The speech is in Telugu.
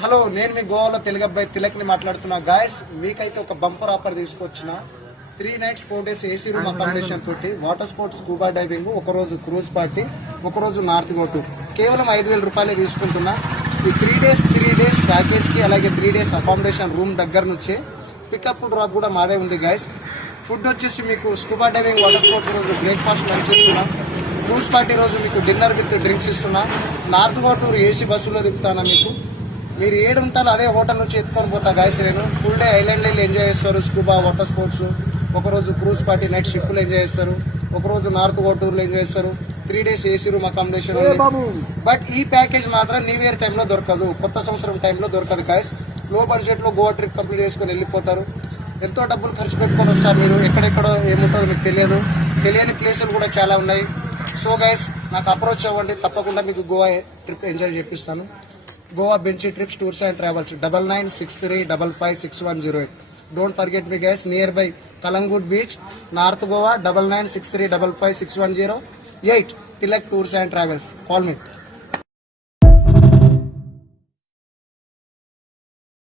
హలో, నేను మీ గోవాలో తెలుగు అబ్బాయి తిలక్ ని మాట్లాడుతున్నా. గాయస్, మీకైతే ఒక బంపర్ ఆఫర్ తీసుకొచ్చిన 3 nights 4 days AC room accommodation తోటి వాటర్ స్పోర్ట్స్, స్కూబా డైవింగ్, ఒక రోజు క్రూజ్ పార్టీ, ఒక రోజు నార్త్ గోటు కేవలం 5,000 రూపాయలే తీసుకుంటున్నా. ఈ 3 days ప్యాకేజ్ కి అలాగే 3 days అకామిడేషన్ రూమ్ దగ్గర నుంచి పికప్ డ్రాప్ కూడా మాదే ఉంది. గాయస్, ఫుడ్ వచ్చేసి మీకు స్కూబా డైవింగ్ వాటర్ స్పోర్ట్స్ రోజు బ్రేక్ఫాస్ట్ లంచ్ ఇస్తున్నా, క్రూజ్ పార్టీ రోజు మీకు డిన్నర్ విత్ డ్రింక్స్ ఇస్తున్నా, నార్త్ గోటూరు ఏసీ బస్సులో తిప్పుతానా. మీరు ఏడు ఉంటారో అదే హోటల్ నుంచి ఎత్తుకొని పోతా. గాయస్, నేను ఫుల్ డే ఐలాండ్ వెళ్ళి ఎంజాయ్ చేస్తారు. స్కూబా వాటర్ స్పోర్ట్స్, ఒకరోజు క్రూజ్ పార్టీ నైట్ షిప్లు ఎంజాయ్ చేస్తారు, ఒకరోజు నార్త్ గోటూరులో ఎంజాయ్ చేస్తారు. 3 days AC room accommodation. But ఈ ప్యాకేజ్ మాత్రం న్యూ ఇయర్ టైంలో దొరకదు, కొత్త సంవత్సరం టైంలో దొరకదు. గాయస్, లో బడ్జెట్ లో గోవా ట్రిప్ కంప్లీట్ చేసుకుని వెళ్ళిపోతారు. ఎంతో డబ్బులు ఖర్చు పెట్టుకొని వస్తారు. మీరు ఎక్కడెక్కడో ఏముంటారో మీకు తెలియదు, తెలియని ప్లేసులు కూడా చాలా ఉన్నాయి. సో గైస్, నాకు అప్రోచ్ అవ్వండి, తప్పకుండా మీకు గోవా ట్రిప్ ఎంజాయ్ చేపిస్తాను. Goa Benchy Trips Tours and Travels 9963556108. Don't forget me guys, nearby Kalangut Beach, North Goa 9963556108. Tilak Tours and Travels. Call me.